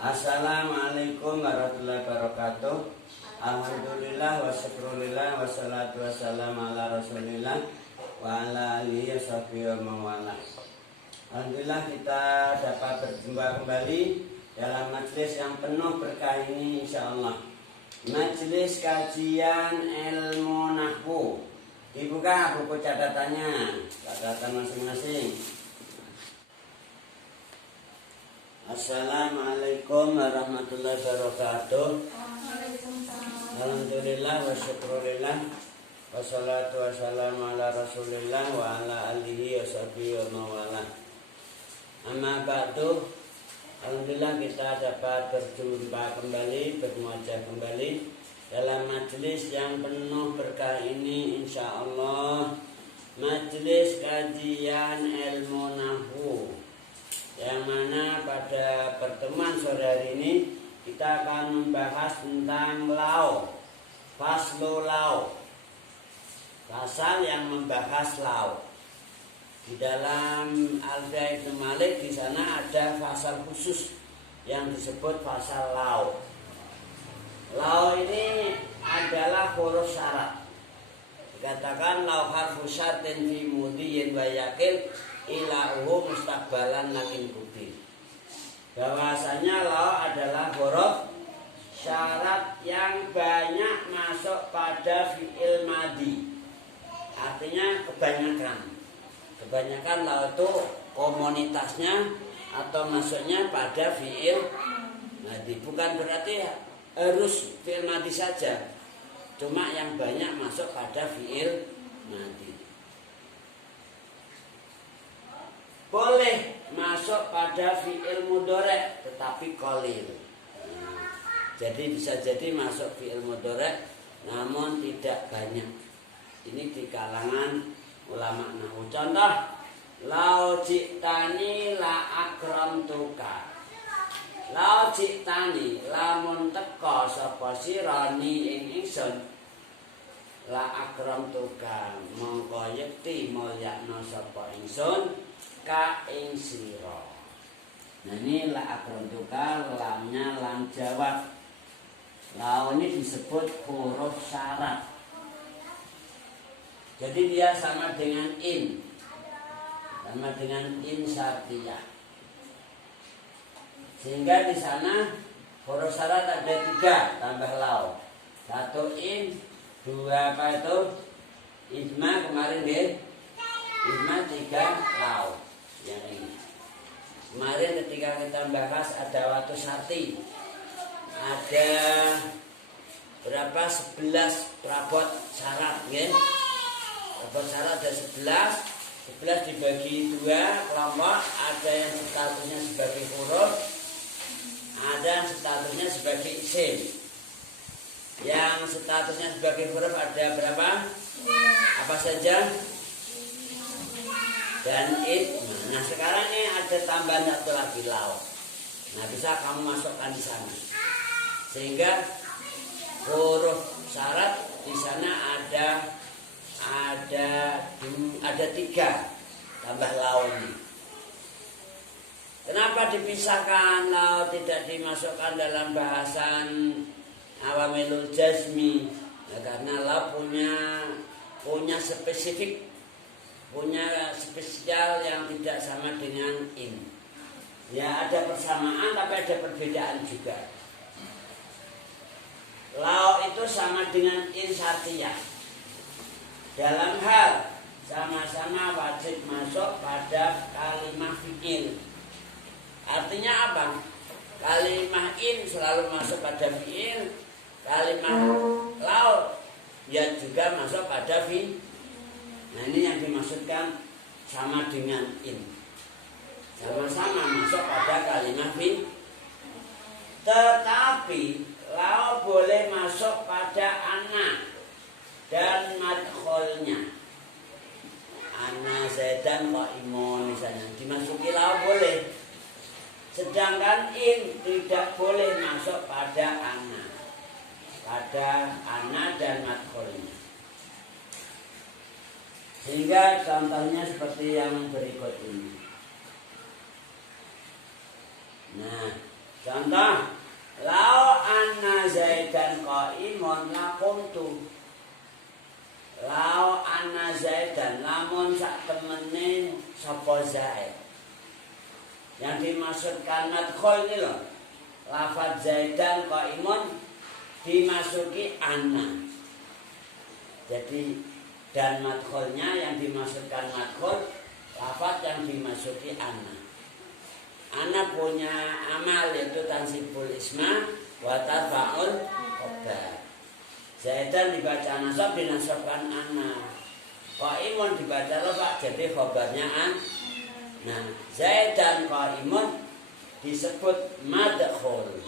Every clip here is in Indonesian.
Assalamualaikum warahmatullahi wabarakatuh. Alhamdulillah wa syukurillah wassalatu wassalamu ala rasulillah wa ala alihi washabihi wa mawala. Alhamdulillah kita dapat berjumpa kembali dalam majelis yang penuh berkah ini insyaallah. Majelis kajian ilmu nahwu. Dibuka buku catatannya, catatan masing-masing. Assalamualaikum warahmatullahi wabarakatuh. Alhamdulillah wa syukurillah wassalatu wassalamu ala rasulillah wa ala alihi washabihi wa mawala. Amma ba'du. Alhamdulillah kita dapat berjumpa kembali, bermuajah kembali dalam majelis yang penuh berkah ini insyaallah. Majelis kajian ilmu nahwu, yang mana pada pertemuan sore hari ini kita akan membahas tentang lau, faslu lau, pasal yang membahas lau. Di dalam Alfiah Ibnu Malik di sana ada pasal khusus yang disebut pasal lau. Lau ini adalah huruf syarat. Dikatakan lau harfu syartin fi mudhiyin wa yakil ilahu mustaqbalan lakin bukti. Bahwasanya lau adalah huruf syarat yang banyak masuk pada fi'il madhi. Artinya kebanyakan lau itu komunitasnya atau masuknya pada fi'il madhi. Bukan berarti harus fi'il madhi saja, cuma yang banyak masuk pada fi'il madhi. Boleh masuk pada fi'il mudhari' tetapi qalil. Jadi bisa jadi masuk fi'il mudhari' namun tidak banyak. Ini di kalangan ulama nahwu. Contoh, lau ji'tani la akramtuka. Lau ji'tani lamun teka sapa sira ni ing ingsun la akramtuka mongko yekti mulyakna sapa ingsun ka ing sira. Nah ini la akramtuka, lamnya lam jawab. Lau ini disebut huruf syarat. Jadi dia sama dengan in, sama dengan in syartiyah. Sehingga di sana huruf syarat ada 3 tambah lau. 1 in, 2 apa itu? Ijma kemarin deh. Ijma 3 lau. Yang ini. Kemarin ketika kita bahas ada waktu syarti. Ada berapa? 11 perabot syarat, ya. Perabot syarat ada 11 dibagi 2 kelompok. Ada yang statusnya sebagai huruf, ada yang statusnya sebagai isim. Yang statusnya sebagai huruf ada berapa? Apa saja? Dan itma. Nah sekarang ini ada tambahan satu lagi lau. Nah bisa kamu masukkan di sana. Sehingga huruf syarat di sana ada 3 tambah lau ini. Kenapa dipisahkan lau tidak dimasukkan dalam bahasan awamilul jazmi? Ya, karena lau punya spesifik, punya spesial yang tidak sama dengan in. Ya ada persamaan tapi ada perbedaan juga. Lau itu sama dengan in syartiyah. Dalam hal sama-sama wajib masuk pada kalimah fi'il. Artinya apa? Kalimah in selalu masuk pada fi'il. Kalimah lau ya juga masuk pada fi'il. Nah ini yang dimaksudkan sama dengan in. Sama-sama masuk pada kalimah fi'il. Tetapi lau boleh masuk pada ana dan madkholnya. Ana zaidan qaimun misalnya dimasuki lau boleh. Sedangkan in tidak boleh masuk pada ana dan madkholnya. Sehingga contohnya seperti yang berikut ini. Nah, Contoh, lau anna Zaidan qaimun lakuntu. Lau anna Zaidan, lamun sak temene sapa Zaid. Yang dimaksudkan madkhul ini loh. Lafaz Zaidan qaimun dimasuki anna. Jadi dan madkhulnya yang dimaksudkan madkhul lafaz yang dimasuki anna. Anna punya amal yaitu tansibul isma wa tarfa'ul khobar. Zaidan dibaca nasab dinasabkan anna. Qaimun dibaca rafa jadi khobarnya an. Nah, Zaidan qaimun disebut madkhul.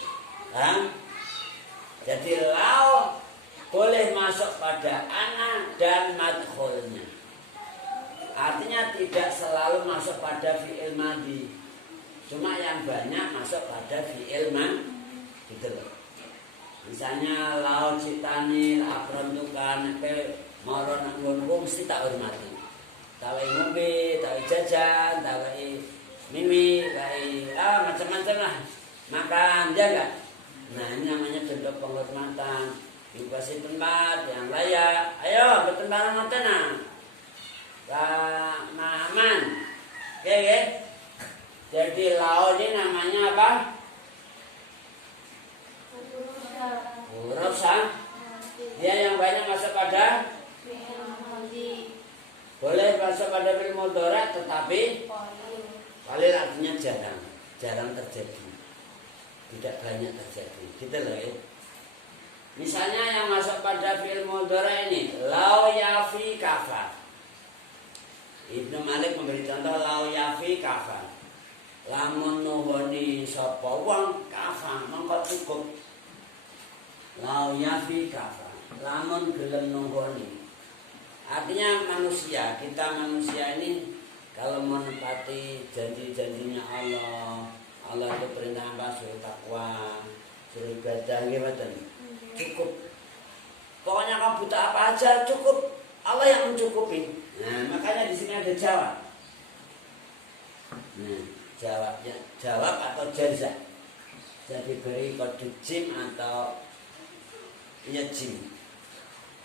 Jadi lau boleh masuk pada ana dan madkhulnya. Artinya tidak selalu masuk pada fi'il madhi. Cuma yang banyak masuk pada fi'il madhi gitu loh. Misalnya lau citani akram tukan moro nang nggonku mesti tak hormati. Tawai ngombe, tawai jajan, tawai mimi, macam-macam lah. Makan jaga. Nah, ini namanya bentuk penghormatan. Dikasih tempat yang layak. Ayo bertembaran nonton nah aman. Oke. Jadi lau ini namanya apa? Huruf sah. Dia yang banyak masuk pada boleh masuk pada fi'il mudhari tetapi qalil artinya jarang terjadi. Tidak banyak terjadi. Gitu loh ya. Misalnya yang masuk pada fi'il mudhari ini lau yafi kafa. Ibnu Malik memberi contoh lau yafi kafa. Lamun nuhoni sapa wong kafa mongko cukup. Lau yafi kafa. Lamun gelem nuhoni. Artinya manusia, kita manusia ini kalau menepati janji-janjinya Allah itu perintah apa? Suruh takwa, suruh ibadah, gimana? Cukup. Pokoknya kamu butuh apa aja cukup. Allah yang mencukupi. Nah, makanya di sini ada jawab. Nah, jawab atau jaza. Jadi beri kode jim atau ya jim.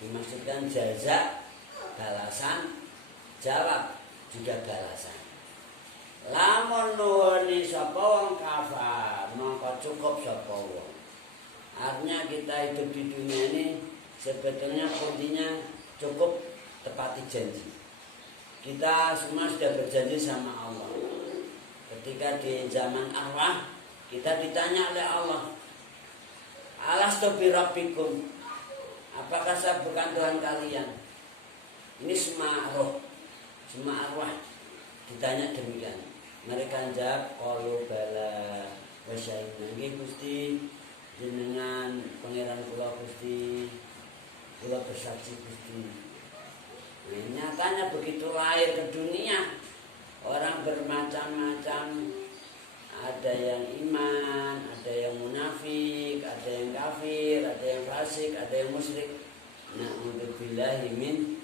Dimaksudkan jaza balasan, jawab juga balasan. Lamun nuhuni sapa wong kafar, mongko cukup sapa wong. Artinya kita hidup di dunia ini sebetulnya kuncinya cukup tepati janji. Kita semua sudah berjanji sama Allah. Ketika di zaman arwah kita ditanya oleh Allah, alastu bi rabbikum, apakah saya bukan Tuhan kalian? Ini semua roh, semua arwah ditanya demikian. Mereka jawab qalu bala wa syahidna. Nggih Gusti, jenengan pangeran kula Gusti, kula bersaksi Gusti. Nah, nyatanya begitu lahir ke dunia orang bermacam-macam, ada yang iman, ada yang munafik, ada yang kafir, ada yang fasik, ada yang musyrik. Na'udzubillahi min.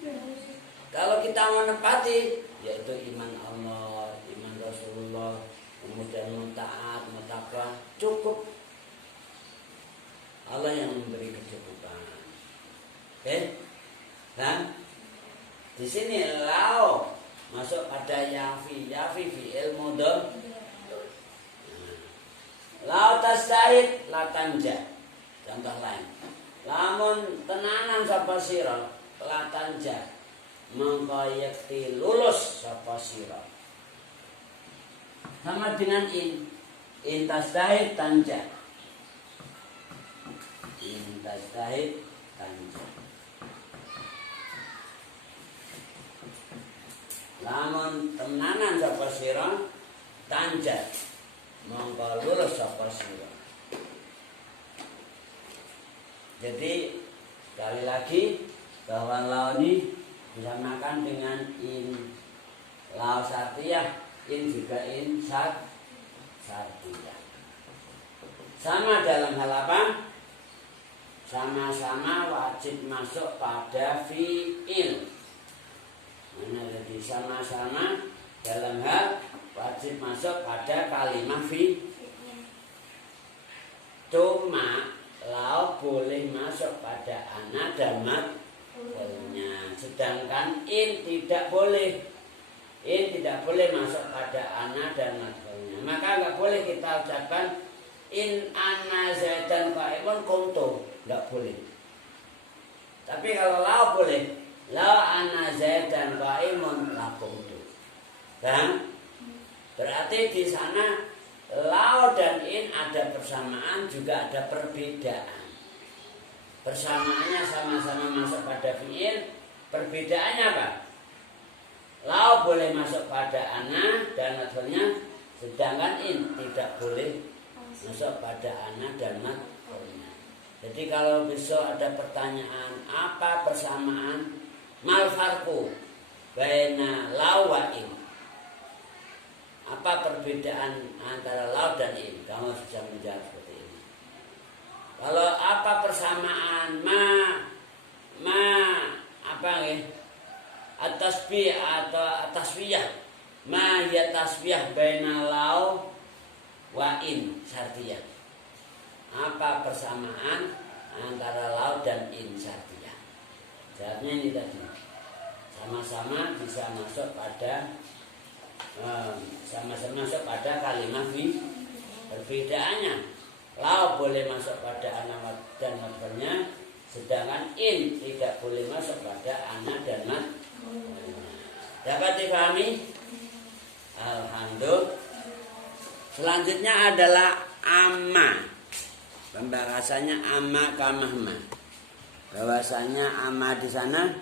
Kalau kita menepati yaitu iman Allah, iman Rasulullah, kemudian mentaat, mentakwa, cukup. Allah yang memberi kecukupan. Oke? Dan di sini lau masuk pada yafi fi'il mudhari. Lau tastahid la tanja. Contoh lain. Lamun tenanan sapa sira la tanja. Mongko yakti lulus sapa sira. Sama dengan in tastahid tanja. In tastahid tanja. Lamun tenanan sapa sira tanja. Mongko lulus sapa sira. Jadi sekali lagi bahwa lau ini disamakan dengan in. Lau syartiyah, in juga in syartiyah. Sama dalam hal apa? Sama-sama wajib masuk pada fi'il. Jadi sama-sama dalam hal wajib masuk pada kalimat fi'il. Cuma lau boleh masuk pada ana dan maf'ulnya, sedangkan in tidak boleh. In tidak boleh masuk pada ana dan maf'ulnya. Maka nggak boleh kita ucapkan in ana zaidan qa'imun qumtu, nggak boleh. Tapi kalau lau boleh, lau ana zaidan qa'imun la qumtu. Dan berarti di sana lau dan in ada persamaan, juga ada perbedaan. Persamaannya sama-sama masuk pada fi'il, perbedaannya apa? Lau boleh masuk pada ana dan maf'ulnya, sedangkan in tidak boleh masuk pada ana dan maf'ulnya. Jadi kalau besok ada pertanyaan apa persamaan, mal farqu baina lau wa in, apa perbedaan antara lau dan in, kamu bisa menjawab seperti ini. Kalau apa persamaan ma apa ya? At-tasbih atau tasbiyah, ma ya tasbiyah baina lau wa in syartiyah. Apa persamaan antara lau dan in syartiyah? Jawabnya ini tadi. Sama-sama bisa masuk pada sama-sama masuk pada kalimat fi. Perbedaannya, lau boleh masuk pada ana dan maf'ulnya, sedangkan in tidak boleh masuk pada ana dan maf'ulnya. Dapat dipahami? Alhamdulillah. Selanjutnya adalah amma. Pembahasannya amma kamahma. Bahwasanya amma di sana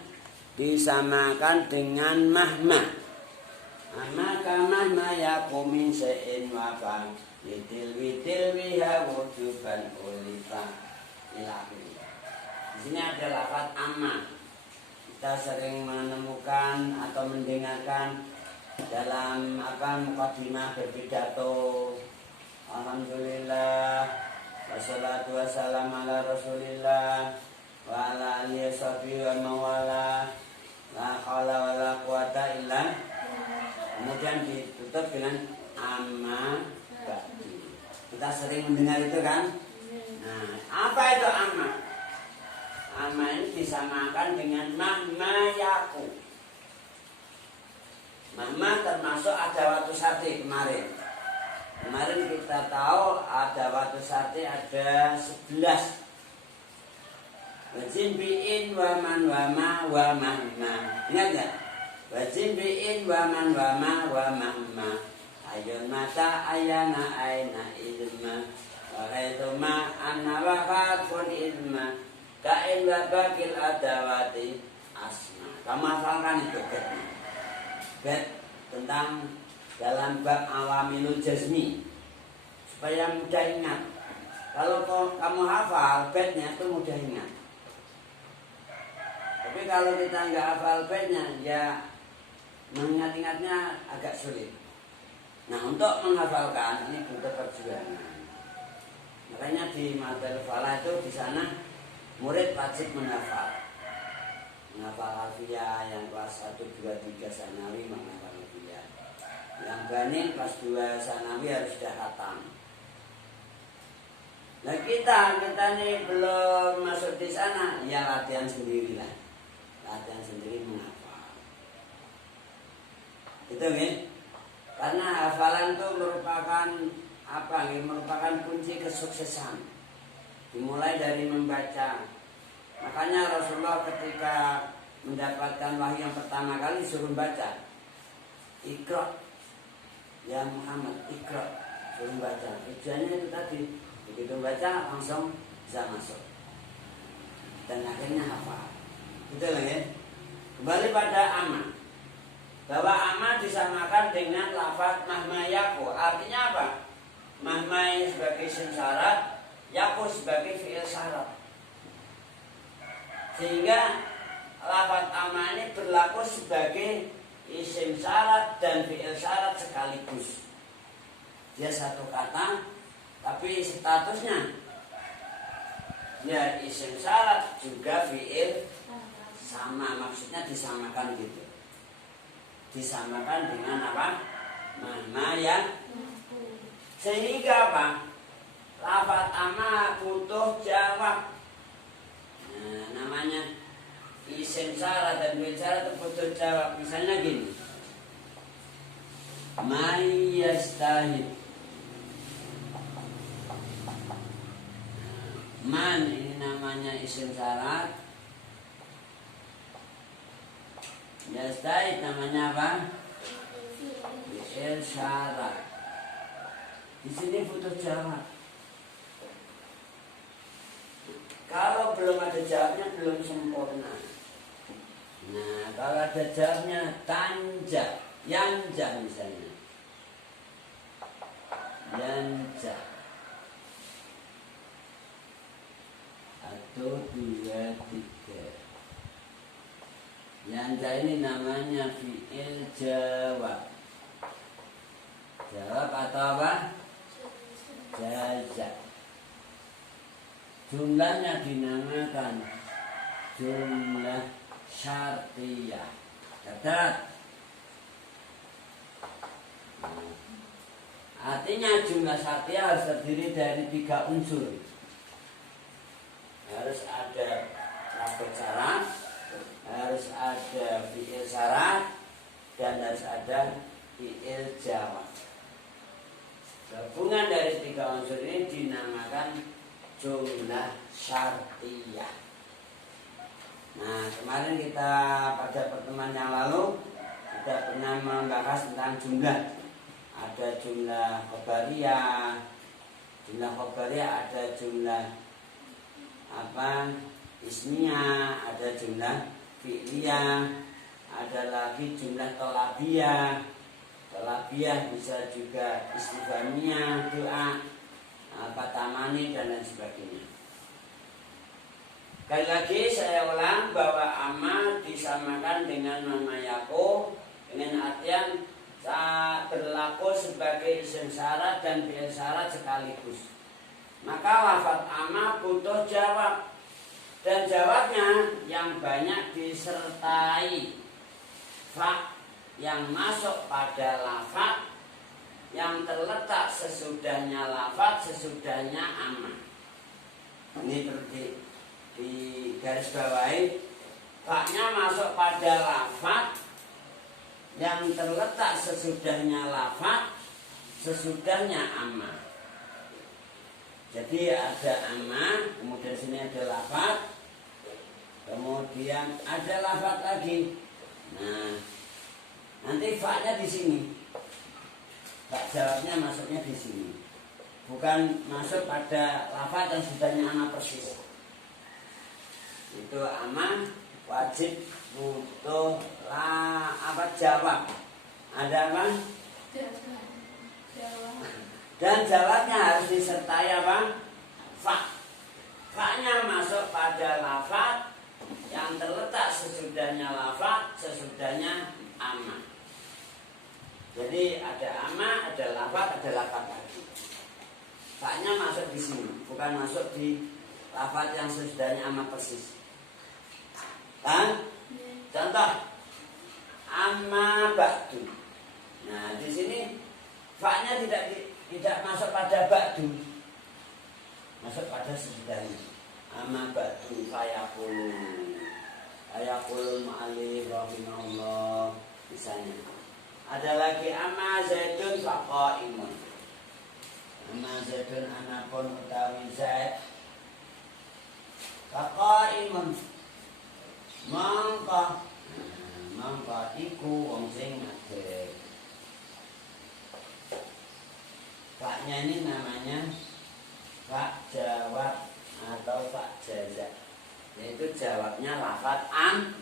disamakan dengan mahma. Amma kamahma yakumin se'in wafang Witil wiha wujuban ulifa ilahi. Di sini ada lafaz amma. Kita sering menemukan atau mendengarkan dalam mukadimah berpidato. Alhamdulillah wassalatu wassalamu ala rasulillah wa ala alihi wa mawala la haula wala quwata illa. Kemudian ditutup dengan amma ba'di. Kita sering mendengar itu kan? Nah, apa itu amma? Amma ini disamakan dengan mahma yaku. Mahma termasuk ada watu sate kemarin. Kemarin kita tahu ada watu sate ada 11. Wajin bi'in waman wama wa mahma. Ingat gak? Wajin bi'in waman wama wa mahma. Ayun mata ayana aina ilma. Walaituma anna wakakun ilma. Kain wabakil adawati asma. Kamu hafalkan itu bednya. Bed tentang dalam bab awamilul jazmi, supaya mudah ingat. Kalau kamu hafal bednya itu mudah ingat. Tapi kalau kita nggak hafal bednya, ya mengingat-ingatnya agak sulit. Nah, untuk menghafalkan ini butuh perjuangan. Makanya di materi falah itu di sana murid wajib menghafal alfiyah yang kelas 1, 2, 3 sanawi menghafal alfiyah. Yang banin kelas 2 sanawi harus sudah khatam. Nah kita nih belum masuk di sana, ya latihan sendirilah. Latihan sendiri menghafal. Itu nih. Karena hafalan itu merupakan merupakan kunci kesuksesan. Dimulai dari membaca. Makanya Rasulullah ketika mendapatkan wahyu yang pertama kali suruh baca. Iqra. Ya Muhammad, Iqra. Suruh baca. Tujuannya itu tadi. Begitu baca langsung bisa masuk. Dan akhirnya hafal. Betul ya? Kembali pada amma. Bahwa amma disamakan dengan lafaz mahma yaku. Artinya apa? Mahma sebagai isim syarat, yaku sebagai fi'il syarat. Sehingga lafaz amma ini berlaku sebagai isim syarat dan fi'il syarat sekaligus. Dia satu kata, tapi statusnya ya isim syarat juga fi'il sama, maksudnya disamakan gitu. Disamakan dengan apa? Mahma ya. Sehingga apa? lafaz ama butuh jawab. Nah, namanya isim syarat dan fi'il syarat itu butuh jawab. Misalnya gini, may yastahid. Man ini namanya isim syarat. Yastahid namanya apa? Fi'il syarat. Di sini butuh jawab. Kalau belum ada jawabnya belum sempurna. Nah, kalau ada jawabnya tanja, yanja misalnya. Yanja. Atau 2, 3. Yanja ini namanya fi'il jawab. Jawab atau apa? Jaza. Jumlahnya dinamakan jumlah syartiyah. Catat. Artinya jumlah syartiyah harus terdiri dari 3 unsur. Harus ada lafaz syarat, harus ada fi'il syarat, dan harus ada fi'il jawab. Gabungan dari 3 unsur ini dinamakan jumlah syartiyah. Nah, kemarin kita pada pertemuan yang lalu kita pernah membahas tentang jumlah. Ada jumlah khobariyah. Jumlah khobariyah ada jumlah ismiyah, ada jumlah fi'liyah, ada lagi jumlah tolabiyah. Tolabiyah bisa juga istifhamiyah, doa, tamani dan lain sebagainya. Sekali lagi saya ulang bahwa amma disamakan dengan nama yako dengan artian berlaku sebagai isim syarat dan fi'il syarat sekaligus. Maka lafaz amma butuh jawab, dan jawabnya yang banyak disertai fa yang masuk pada lafaz yang terletak sesudahnya lafaz, sesudahnya amma. Ini perlu di garis bawahi. Fa-nya masuk pada lafaz yang terletak sesudahnya lafaz, sesudahnya amma. Jadi ada amma, kemudian sini ada lafaz, kemudian ada lafaz lagi. Nah, nanti fa-nya di sini. Pak jawabnya masuknya di sini, bukan masuk pada lafaz yang sudahnya amma persis. Itu amma wajib butuh jawab. Ada apa? Jawab. Dan jawabnya harus disertai apa? Fa. Fa-nya masuk pada lafaz yang terletak sesudahnya lafaz, sesudahnya amma. Jadi ada amma, ada lafaz, ada lafaz lagi. Fa-nya masuk di sini, bukan masuk di lafaz yang sesudahnya amma persis. Kan? Contoh, amma ba'du. Nah, di sini fa-nya tidak masuk pada ba'du, masuk pada sesudahnya. Amma ba'du fayaqulul mu'allif rahimahullah misalnya. Ada lagi amma zaidun faqaimun. Amma zaidun anapun utawi zaid faqaimun. Mangka iku wong sing ngadeg. Faknya ini namanya fak jawab atau fak jaza. Yaitu jawabnya lafaz amma.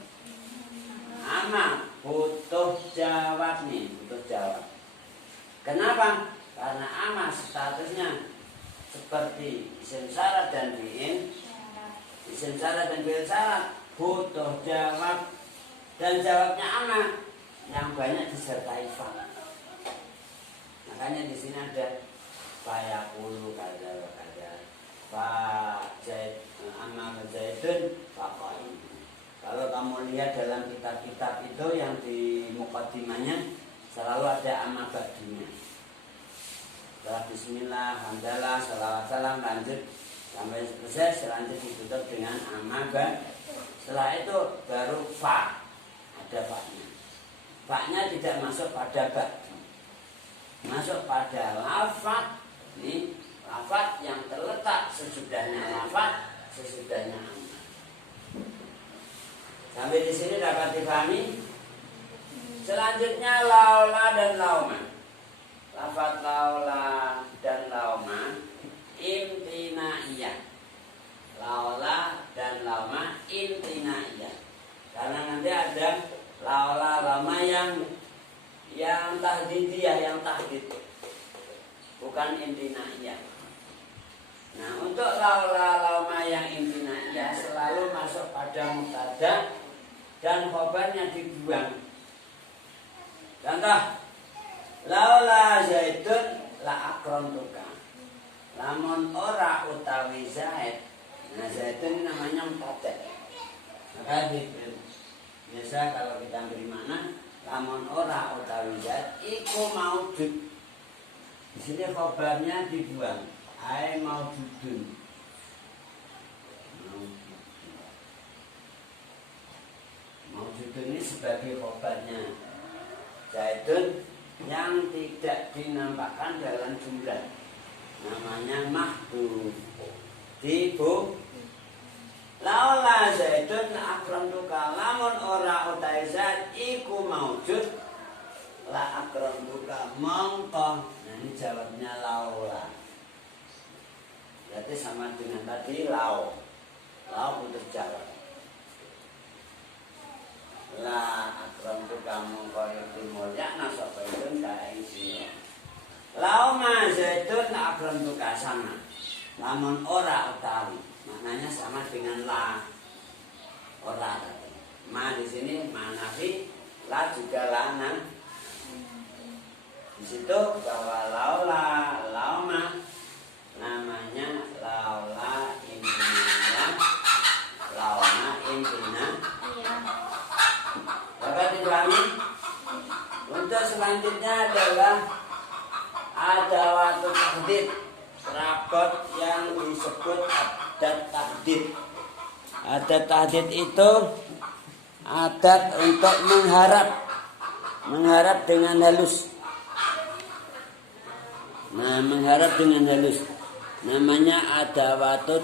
Butuh jawab nih, butuh jawab. Kenapa? Karena amma statusnya seperti isim syarat dan fi'il. Isim syarat dan fi'il syarat butuh jawab, dan jawabnya amma yang banyak disertai fa. Makanya di sini ada fayaqulu kada wa kada. Fa zaid amma zaidun faqaim. Kalau kamu lihat dalam kitab-kitab itu yang di muqaddimahnya selalu ada amma ba'dunya. Setelah bismillah, hamdalah, sholawat salam, lanjut sampai selesai, selanjutnya ditutup dengan amma. Setelah itu baru fa, ada fa-nya. Fa-nya tidak masuk pada ba, masuk pada lafaz. Ini lafaz yang terletak sesudahnya lafaz, sesudahnya amma. Sampai di sini dapat dipahami. Selanjutnya laula dan lauma. Lafaz laula dan lauma imtinaiyah. Laula dan lauma imtinaiyah. Karena nanti ada laula lauma yang tahdidiyah, yang tahdid, bukan imtinaiyah. Nah, untuk laula lauma yang imtinaiyah selalu masuk pada mubtada dan khobarnya dibuang. Contoh, laula zaidun la akramtuka. Lamun ora utawi zaid. Nah, zaidun namanya mubtada. Maka biasa kalau kita beri makna lamun ora utawi zaid iku maujud. Di sini khobarnya dibuang. Ai maujudun. Maujudun ini sebagai khobarnya zaidun yang tidak dinampakkan dalam jumlah, namanya mahdhuf. Tibu laula zaidun akramtuka, lamun ora utai zaid iku maujud la akramtuka mongko. Nah, ini jawabnya laula. Berarti sama dengan tadi lau untuk jawab. La akramtuka mongko itu mulya nasabaitun kaing sira. Lauma zaitun akramtuka sama. Lamun ora utawi, maknanya sama dengan la. Ora tadi. Ma di sini manafi, la juga lana. Di situ bahwa laula lauma namanya laula intinya, lauma intinya. Dapat dipahami? Untuk selanjutnya adalah adawatu tahdid, perabot yang disebut adat tahdid. Adat tahdid itu adat untuk mengharap dengan halus. Nah, mengharap dengan halus namanya adawatu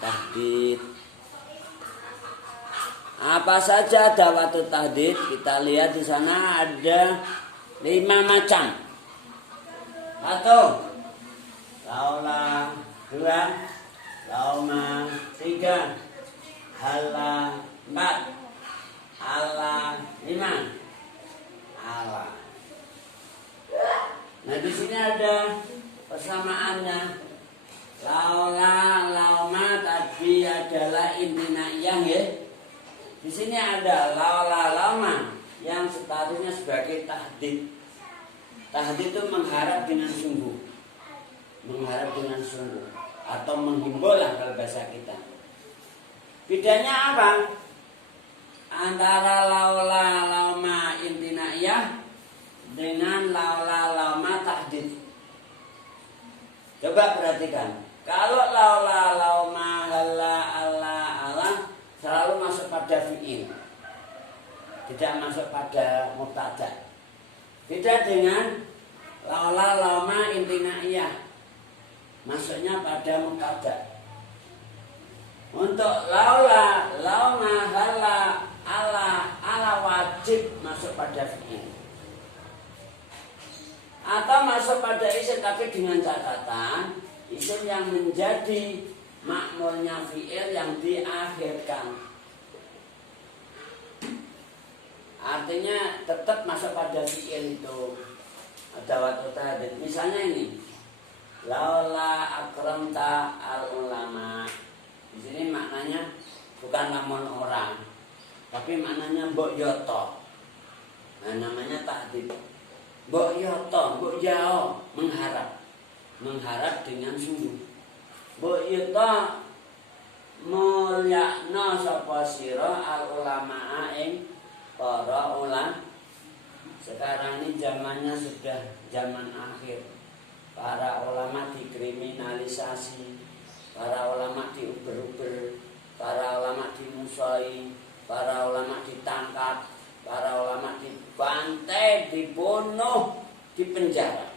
tahdid. Apa saja adawatu tahdid? Kita lihat di sana ada 5 macam. 1 laula, 2 lauma, 3 hala, 4 ala, 5 ala. Nah, di sini ada persamaannya. Laula lauma tadi adalah imtinaiyah ya. Di sini ada laula lauma yang statusnya sebagai tahdid. Tahdid itu mengharap dengan sungguh. Mengharap dengan sungguh atau menghimbau lah kalau bahasa kita. Bedanya apa? Antara laula lauma imtinaiyah dengan laula lauma tahdid. Coba perhatikan. Kalau laula lauma hala ala ala selalu masuk pada fi'il, tidak masuk pada mubtada. Beda dengan laula lauma imtinaiyah, masuknya pada mubtada. Untuk laula lauma hala ala ala wajib masuk pada fi'il. Atau masuk pada isim tapi dengan catatan isim yang menjadi makmulnya fi'il yang diakhirkan. Artinya tetap masuk pada fi'il itu. Adawatu tahdid. Misalnya ini. Laula akramta al ulama. Di sini maknanya bukan lamun orang, tapi maknanya mbok yoto. Nah, namanya tahdid. Mbok yoto, mbok jao, mengharap. Mengharap dengan sungguh. Mbok yoto mulyakna sapa sira al ulama ing para ulama. Sekarang ini zamannya sudah zaman akhir. para ulama dikriminalisasi, para ulama diuber-uber, para ulama dimusuhi, para ulama ditangkap, para ulama dibantai, dibunuh, dipenjara.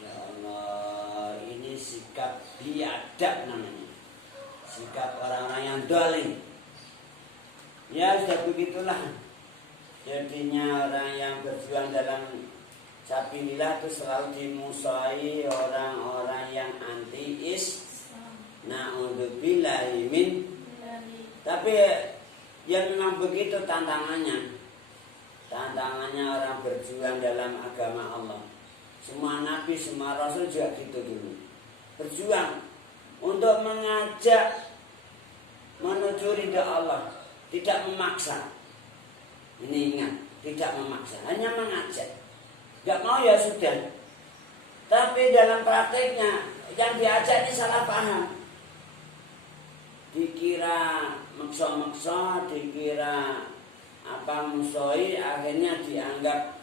Ya Allah, ini sikap biadab namanya, sikap orang-orang yang dolim. Ya sudah begitulah. Jadinya orang yang berjuang dalam sabilillah itu selalu dimusuhi orang-orang yang anti-is. Na'udzubillahi min. Tapi ya memang begitu tantangannya. Tantangannya orang berjuang dalam agama Allah. Semua nabi, semua rasul juga gitu dulu. Berjuang untuk mengajak menuju ridha Allah. Tidak memaksa. Ini ingat, tidak memaksa, hanya mengajak. Gak mau ya sudah. Tapi dalam prakteknya yang diajak ini salah paham. Dikira maksa-maksa, dikira musuhi, akhirnya dianggap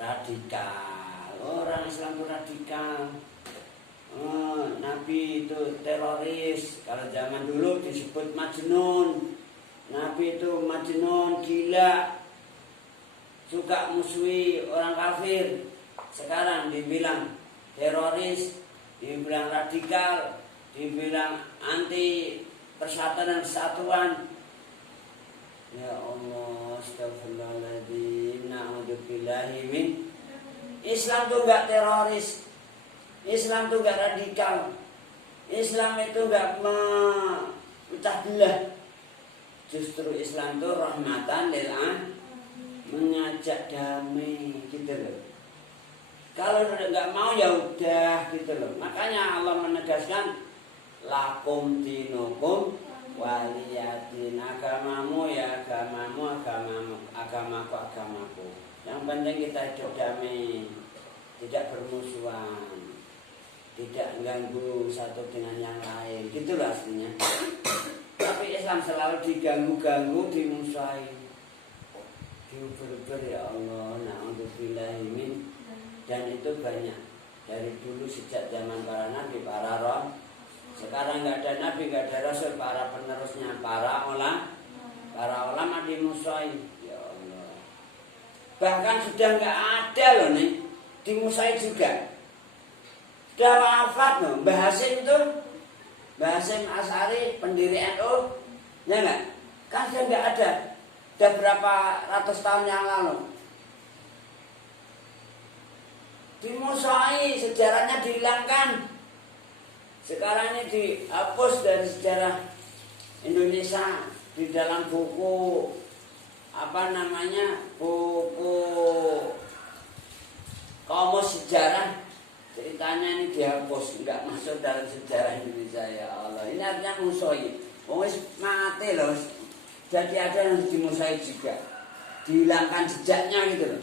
radikal. Orang Islam itu radikal. Nabi itu teroris. Kalau zaman dulu disebut majnun. Nabi itu majnun, gila, suka musuhi orang kafir. Sekarang dibilang teroris, dibilang radikal, dibilang anti persatuan dan kesatuan. Ya Allah, astagfirullahaladzim, na'udzubillahi min. Islam itu enggak teroris, Islam itu enggak radikal, Islam itu enggak memecah belah. Justru Islam itu rahmatan lil alamin, mengajak damai gitu loh. Kalau nggak mau ya udah gitu loh. Makanya Allah menegaskan lakum dinukum waliyadin. Agamamu ya agamamu, agamaku agamaku. Yang penting kita hidup damai, tidak bermusuhan, tidak mengganggu satu dengan yang lain. Gitu loh aslinya. Tapi Islam selalu diganggu-ganggu, dimusuhi, diuber-uber. Ya Allah, na'udzubillahi min. Dan itu banyak dari dulu sejak zaman para nabi, para roh. Sekarang nggak ada nabi, nggak ada rasul, para penerusnya, para ulama dimusuhi. Ya Allah. Bahkan sudah nggak ada loh nih, dimusuhi juga. Sudah wafat loh, Mbah Hasyim itu. Mbah Hasyim Asy'ari pendiri NU, ya enggak? Kan sudah enggak ada. Sudah berapa ratus tahun yang lalu. Dimusuhi, sejarahnya dihilangkan. Sekarang ini dihapus dari sejarah Indonesia di dalam buku buku kamus sejarah. Ceritanya ini dihapus, enggak masuk dalam sejarah Indonesia. Ya Allah, ini artinya musuhi. Wis mati loh. Jadi ada yang dimusuhi juga, dihilangkan jejaknya gitu loh.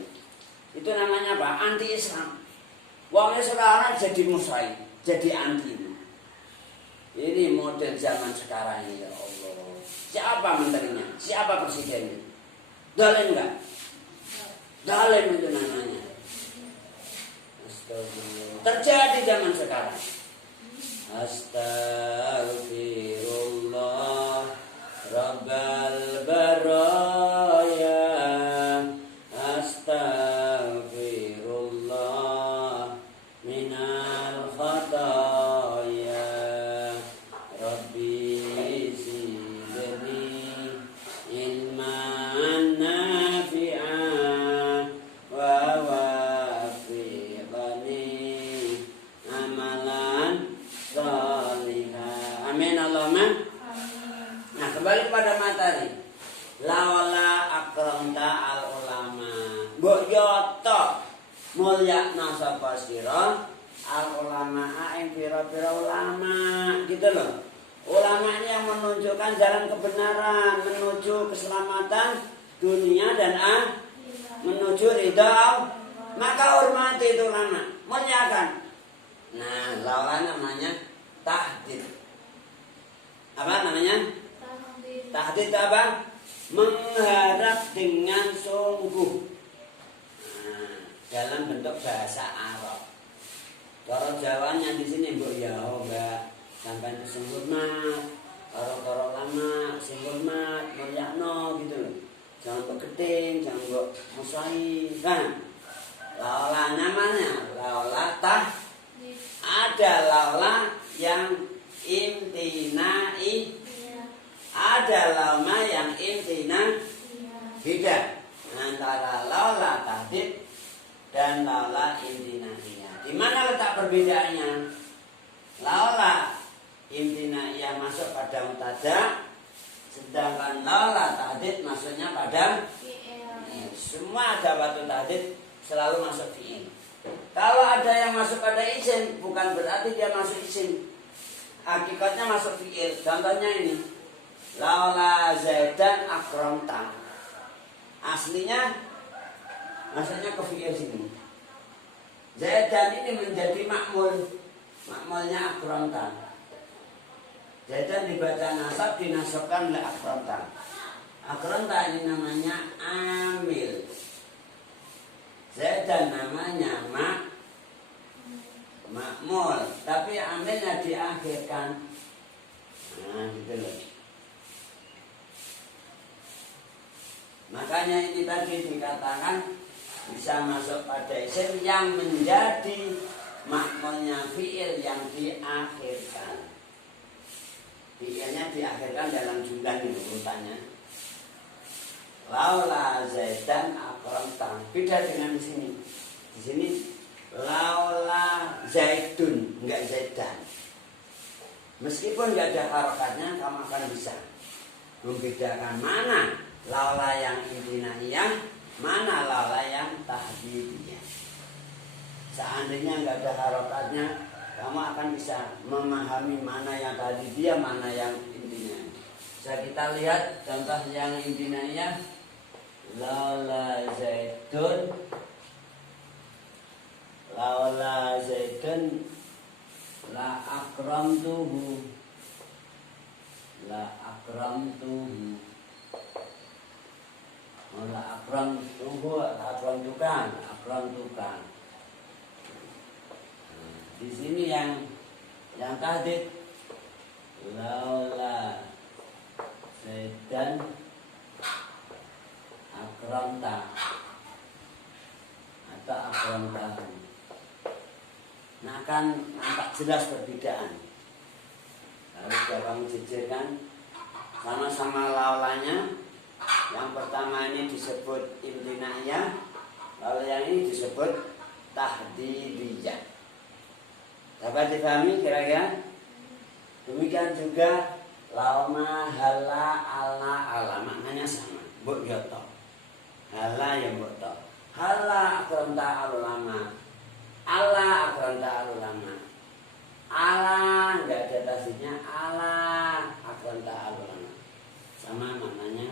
Itu namanya apa? Anti Islam. Wongnya sekarang jadi musuhi, jadi anti. Ini model zaman sekarang ini. Ya Allah. Siapa menterinya? Siapa presidennya? Zalim enggak? Zalim itu namanya. Terjadi zaman sekarang. Astagfirullah Rabbal baraya. Astagfirullah minal khataya. Rabbi zidni ilman nafi'an wa wafiqani amalan salihah. Amin Allahumma. Nah, kembali pada materi. Lawala akramta al ulama. Mbok yoto mulyakna sapa sira al ulama ing pira-pira ulama, gitu loh. Ulama ini yang menunjukkan jalan kebenaran, menuju keselamatan dunia dan menuju ridha. Maka hormati itu ulama, muliakan. Nah, lawan namanya tahdid. Apa namanya? Tahdid apa? Mengharap dengan sungguh. Nah, dalam bentuk bahasa Arab. Cara Jawanya di sini mbok ya mbak sampai sing hormat, karo lama sing hormat, mulyakno gitu loh. Jangan mbok gedeng, jangan mbok musahi, kan? Laula namanya, laula tah ada laula yang imtinai, ada laula yang imtina, beda antara laula tahdid dan laula imtinaiyah. Di mana letak perbedaannya? Laula imtinaiyah masuk pada mubtada, sedangkan laula tahdid masuknya pada fi'il. Semua ada waktu tahdid selalu masuk fi'il. Kalau ada yang masuk pada isim, bukan berarti dia masuk isim. Hakikatnya masuk fi'il. Contohnya ini, laula zaidan akramta. Aslinya masuknya ke fi'il sini. Zaidan ini menjadi makmul. Makmulnya akramta. Zaidan dibaca nasab, dinasabkan oleh akramta. Akramta ini namanya amil. Zaidan namanya makmul, tapi amilnya diakhirkan. Nah, gitu loh. Makanya ini tadi dikatakan bisa masuk pada isim yang menjadi makmulnya fi'il yang diakhirkan. Fi'ilnya diakhirkan dalam jumlah ini urutannya. Laula zaidan akramta. Beda dengan di sini. Di sini laula zaidun, enggak zaidan. Meskipun enggak ada harokatnya, kamu akan bisa membedakan mana laula yang imtinaiyah, mana laula yang tahdidiyah. Seandainya enggak ada harokatnya, kamu akan bisa memahami mana yang tahdidiyah, mana yang imtinaiyah. Bisa kita lihat contoh yang imtinaiyah. Laula zaidun la akramtuhu la akramtukan. Di sini yang tahdid laula zaidan akramta atau akramtahu. Nah, akan nampak jelas perbedaan. Lalu kamu jejirkan sama-sama laulanya. Yang pertama ini disebut imtinaiyah, lalu yang ini disebut tahdidiyah. Dapat dipahami kira-kira? Demikian juga lauma hala ala maknanya sama. Mbok yoto. Hala yang mbok to. Hala akramta alulama. Allah akramta alulama. Allah enggak ada tasnya. Allah akramta alulama. Sama maknanya